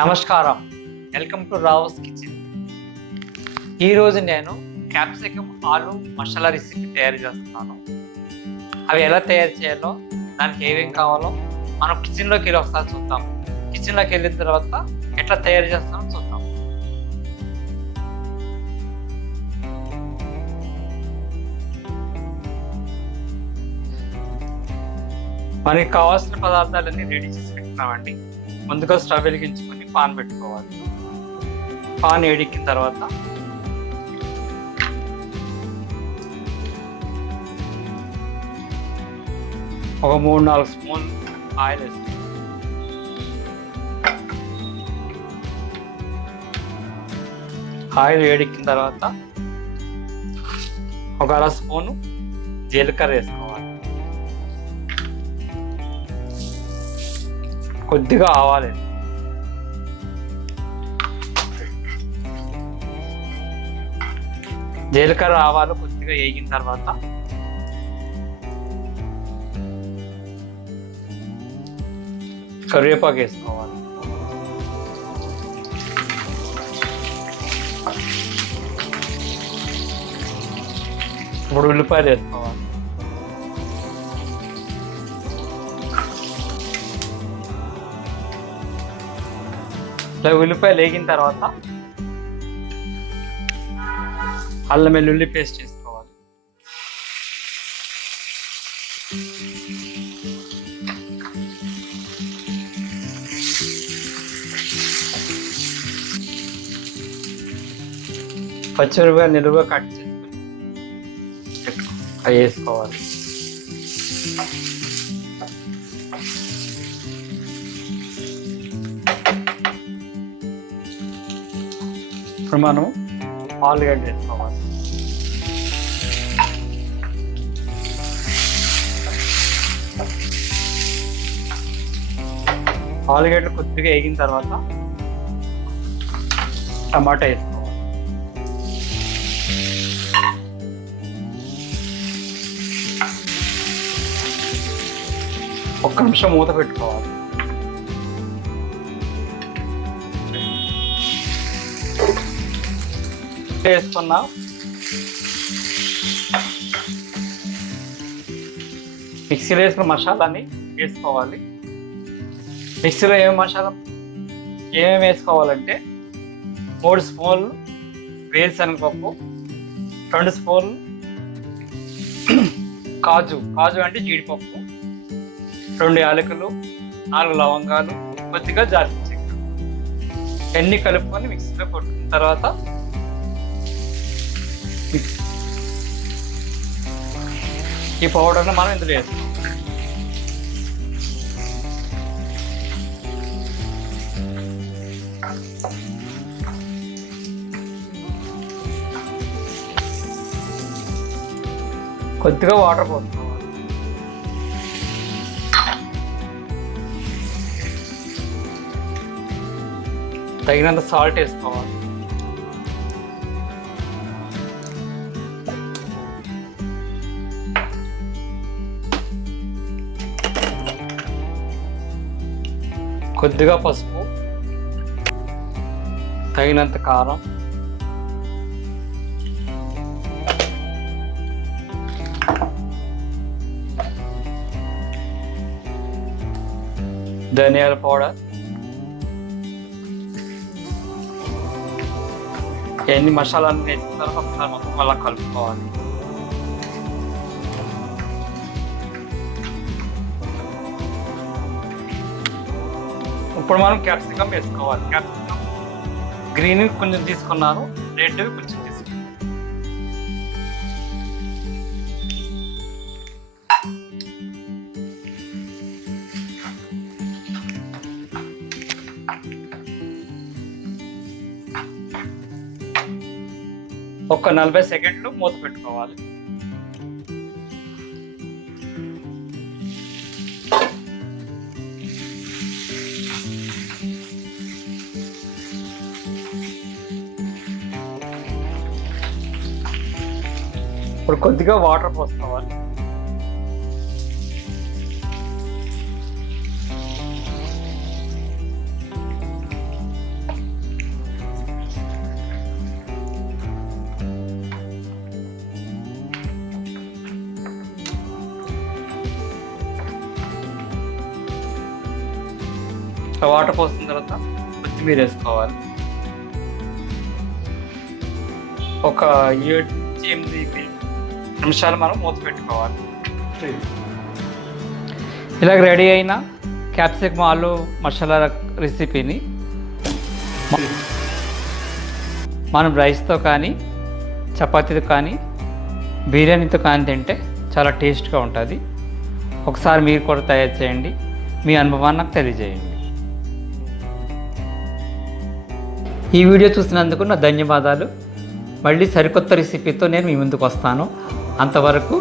నమస్కారం, welcome to Rao's kitchen. ఈరోజు నేను క్యాప్సికమ్ ఆలు మసాలా రెసిపీ తయారు చేస్తున్నాను. అవి ఎలా తయారు చేయాలో, దానికి ఏమేమి కావాలో మనం కిచెన్లోకి వెళ్ళి ఒకసారి చూద్దాం. కిచెన్లోకి వెళ్ళిన తర్వాత ఎట్లా తయారు చేస్తామో చూద్దాం. మనకి కావాల్సిన పదార్థాలన్నీ రెడీ చేసి పెట్టుకున్నామండి. ముందుగా స్టవ్ వెలిగించుకొని పాన్ పెట్టుకోవాలి. పాన్ వేడెక్కిన తర్వాత ఒక 3-4 స్పూన్లు ఆయిల్ వేసుకోవాలి. ఆయిల్ వేడెక్కిన తర్వాత ఒక 1/2 స్పూను జీలకర్ర వేసుకోవాలి. కొద్దిగా ఆవాలు, జీలకర్ర ఆవాలు కొద్దిగా వేగిన తర్వాత కరివేపాకు వేసుకోవాలి. ఇప్పుడు ఉల్లిపాయలు వేసుకోవాలి. ఇలా ఉల్లిపాయలు వేగిన తర్వాత అల్లం వెల్లుల్లి పేస్ట్ చేసుకోవాలి. పచ్చిమిరపకాయలు నిలువుగా కట్ చేసుకొని అవి వేసుకోవాలి. ఇప్పుడు మనం ఆలుగడ్డ వేసుకోవాలి. ఆలుగడ్డలు కొద్దిగా వేగిన తర్వాత టమాటా వేసుకోవాలి. ఒక్క నిమిషం మూత పెట్టుకోవాలి. వేసుకున్న మిక్సీలో వేసుకున్న మసాలాని వేసుకోవాలి. మిక్సీలో ఏమేమి వేసుకోవాలంటే 3 స్పూన్లు వేరుశనగపప్పు, 2 స్పూన్లు కాజు అంటే జీడిపప్పు, 2 యాలకులు, 4 లవంగాలు, కొద్దిగా దాల్చిన చెక్క, ఎన్ని కలుపుకొని మిక్సీలో కొట్టిన తర్వాత ఈ పౌడర్ని మనం ఇందులో వేస్తాం. కొద్దిగా వాటర్ పోసుకోవాలి. తగినంత సాల్ట్ వేసుకోవాలి. కొద్దిగా పసుపు, తగినంత కారం, ధనియాల పౌడర్, ఎన్ని మసాలాలు వేసిన తర్వాత ఒకసారి మొత్తం అలా కలుపుకోవాలి. ఇప్పుడు మనం క్యాప్సికమ్ వేసుకోవాలి. క్యాప్సికమ్ గ్రీన్ కొంచెం తీసుకున్నాను, రెడ్ కొంచెం తీసుకున్నాను. ఒక 40 సెకండ్లు మూత పెట్టుకోవాలి. ఇప్పుడు కొద్దిగా వాటర్ పోసుకోవాలి. వాటర్ పోసిన తర్వాత కొత్తిమీర వేసుకోవాలి. ఒక 7-8 నిమిషాలు మనం మూత పెట్టుకోవాలి. ఇలాగ రెడీ అయిన క్యాప్సికమ్ ఆలు మసాలా రెసిపీని మనం రైస్తో కానీ చపాతీతో కానీ బిర్యానీతో కానీ తింటే చాలా టేస్ట్గా ఉంటుంది. ఒకసారి మీరు కూడా తయారు చేయండి, మీ అనుభవాన్ని నాకు తెలియజేయండి. ఈ వీడియో చూసినందుకు నా ధన్యవాదాలు. మళ్ళీ సరికొత్త రెసిపీతో నేను మీ ముందుకు వస్తాను. అంతవరకు